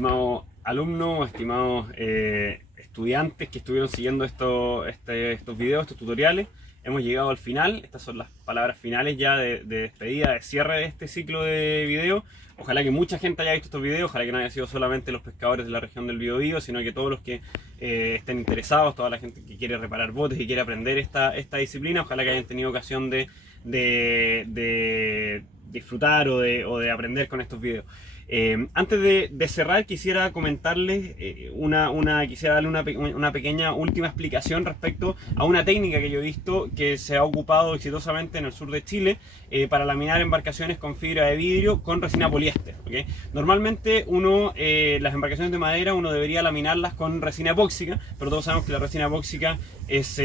estimados alumnos, estimados estudiantes que estuvieron siguiendo estos videos, estos tutoriales. Hemos llegado al final. Estas son las palabras finales ya de despedida, de cierre de este ciclo de video. Ojalá que mucha gente haya visto estos videos, ojalá que no haya sido solamente los pescadores de la región del Biobío, sino que todos los que estén interesados, toda la gente que quiere reparar botes y quiere aprender esta disciplina, ojalá que hayan tenido ocasión de disfrutar o de aprender con estos videos. Antes de cerrar, quisiera comentarles, quisiera darle una pequeña última explicación respecto a una técnica que yo he visto que se ha ocupado exitosamente en el sur de Chile para laminar embarcaciones con fibra de vidrio con resina poliéster. ¿Okay? Normalmente las embarcaciones de madera uno debería laminarlas con resina epóxica, pero todos sabemos que la resina epóxica es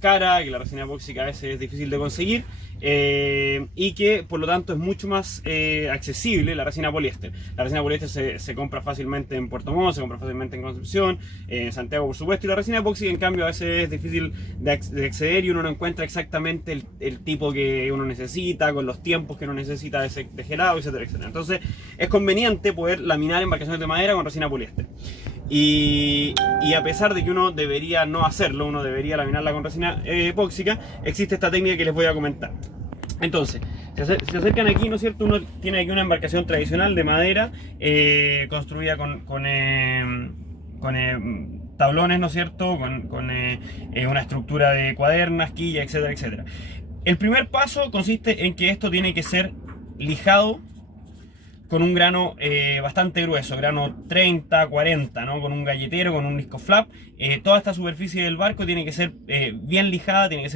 cara, que la resina epóxica a veces es difícil de conseguir. Y que por lo tanto es mucho más accesible la resina poliéster. La resina poliéster se compra fácilmente en Puerto Montt, se compra fácilmente en Concepción, en Santiago por supuesto, y la resina epóxica en cambio a veces es difícil de acceder y uno no encuentra exactamente el tipo que uno necesita, con los tiempos que uno necesita de gelado, etcétera, etcétera. Entonces es conveniente poder laminar embarcaciones de madera con resina poliéster. Y a pesar de que uno debería no hacerlo, uno debería laminarla con resina epóxica, existe esta técnica que les voy a comentar. Entonces, se acercan aquí, ¿no es cierto? Uno tiene aquí una embarcación tradicional de madera, construida con tablones, ¿no es cierto? Con una estructura de cuadernas, quilla, etcétera, etcétera. El primer paso consiste en que esto tiene que ser lijado con un grano bastante grueso, grano 30, 40, ¿no? Con un galletero, con un disco flap. Toda esta superficie del barco tiene que ser bien lijada, tiene que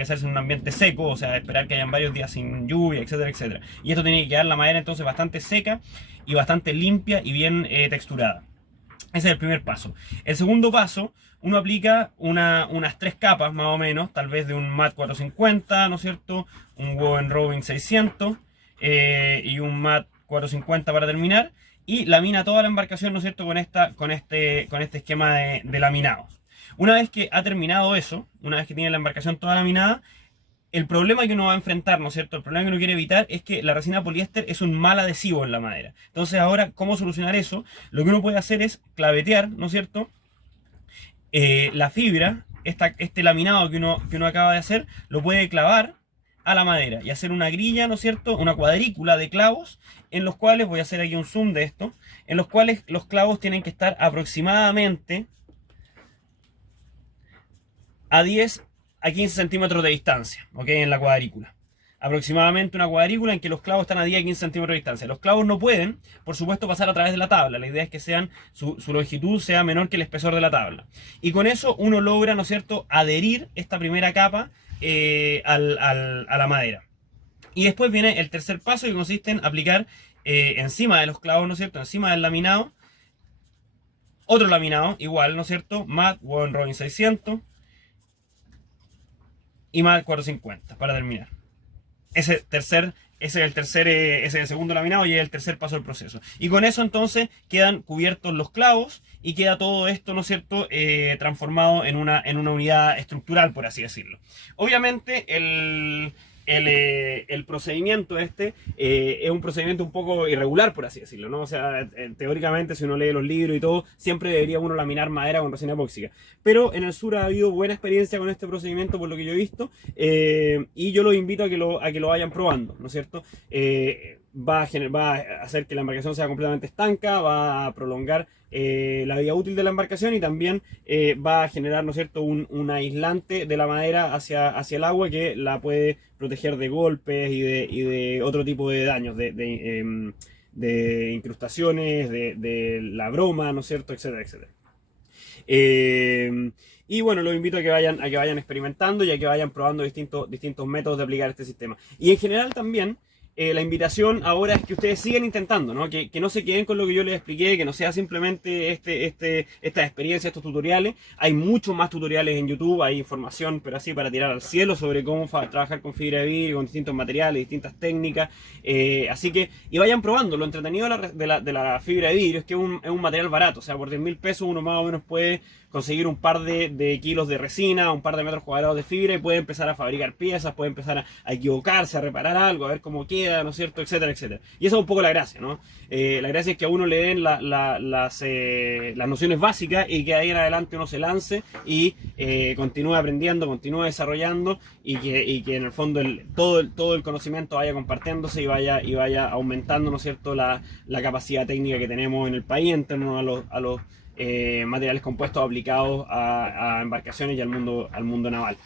hacerse en un ambiente seco, o sea, esperar que hayan varios días sin lluvia, etcétera, etcétera. Y esto tiene que quedar la madera entonces bastante seca y bastante limpia y bien texturada. Ese es el primer paso. El segundo paso, uno aplica unas 3 capas más o menos, tal vez de un MAT 450, ¿no es cierto? Un Woven Robin 600 y un MAT 450 para terminar, y lamina toda la embarcación, ¿no es cierto?, con este esquema de laminado. Una vez que ha terminado eso, una vez que tiene la embarcación toda laminada, el problema que uno va a enfrentar, ¿no es cierto?, el problema que uno quiere evitar es que la resina poliéster es un mal adhesivo en la madera. Entonces ahora, ¿cómo solucionar eso? Lo que uno puede hacer es clavetear, ¿no es cierto?, la fibra, este laminado que uno acaba de hacer, lo puede clavar a la madera y hacer una grilla, ¿no es cierto?, una cuadrícula de clavos en los cuales, voy a hacer aquí un zoom de esto, en los cuales los clavos tienen que estar aproximadamente a 10 a 15 centímetros de distancia, ¿ok? En la cuadrícula. Aproximadamente una cuadrícula en que los clavos están a 10 a 15 centímetros de distancia. Los clavos no pueden, por supuesto, pasar a través de la tabla. La idea es que su longitud sea menor que el espesor de la tabla. Y con eso uno logra, ¿no es cierto?, adherir esta primera capa a la madera. Y después viene el tercer paso, que consiste en aplicar encima de los clavos, ¿no es cierto?, encima del laminado, otro laminado igual, ¿no es cierto?, MAT Woven Robin 600 y MAT 450 para terminar. Ese es el segundo laminado y es el tercer paso del proceso. Y con eso entonces quedan cubiertos los clavos y queda todo esto, ¿no es cierto?, transformado en una unidad estructural, por así decirlo. Obviamente el procedimiento es un procedimiento un poco irregular, por así decirlo, ¿no? O sea, teóricamente, si uno lee los libros y todo, siempre debería uno laminar madera con resina epóxica. Pero en el sur ha habido buena experiencia con este procedimiento, por lo que yo he visto, y yo los invito a que lo vayan probando, ¿no es cierto? Va a hacer que la embarcación sea completamente estanca, va a prolongar la vida útil de la embarcación y también va a generar, ¿no es cierto?, un aislante de la madera hacia el agua que la puede proteger de golpes y de otro tipo de daños, de incrustaciones, de la broma, ¿no es cierto?, etcétera, etcétera. Y bueno, los invito a que vayan experimentando y a que vayan probando distintos métodos de aplicar este sistema. Y en general también, la invitación ahora es que ustedes sigan intentando, ¿no? Que no se queden con lo que yo les expliqué, que no sea simplemente esta experiencia, estos tutoriales. Hay muchos más tutoriales en YouTube, hay información, pero así para tirar al cielo, sobre cómo trabajar con fibra de vidrio, con distintos materiales, distintas técnicas. Así que, y vayan probando. Lo entretenido de la fibra de vidrio es que es un material barato, o sea, por 10.000 pesos uno más o menos puede conseguir un par de kilos de resina, un par de metros cuadrados de fibra y puede empezar a fabricar piezas, puede empezar a equivocarse, a reparar algo, a ver cómo queda, paracaídas, ¿no es cierto?, etcétera, etcétera. Y esa es un poco la gracia, ¿no? La gracia es que a uno le den las nociones básicas y que ahí en adelante uno se lance y continúe aprendiendo, continúe desarrollando y que en el fondo todo el conocimiento vaya compartiéndose y vaya aumentando, ¿no es cierto?, la capacidad técnica que tenemos en el país en torno a los materiales compuestos aplicados a embarcaciones y al mundo naval.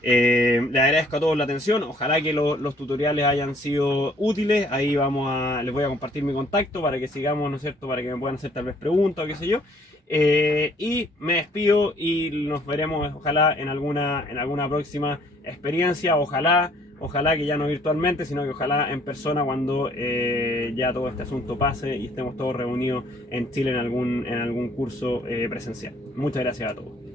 Les agradezco a todos la atención, ojalá que los tutoriales hayan sido útiles. Ahí les voy a compartir mi contacto para que sigamos, ¿no es cierto?, para que me puedan hacer tal vez preguntas o qué sé yo. Y me despido y nos veremos ojalá en alguna próxima experiencia, ojalá que ya no virtualmente, sino que ojalá en persona cuando ya todo este asunto pase y estemos todos reunidos en Chile en algún curso presencial. Muchas gracias a todos.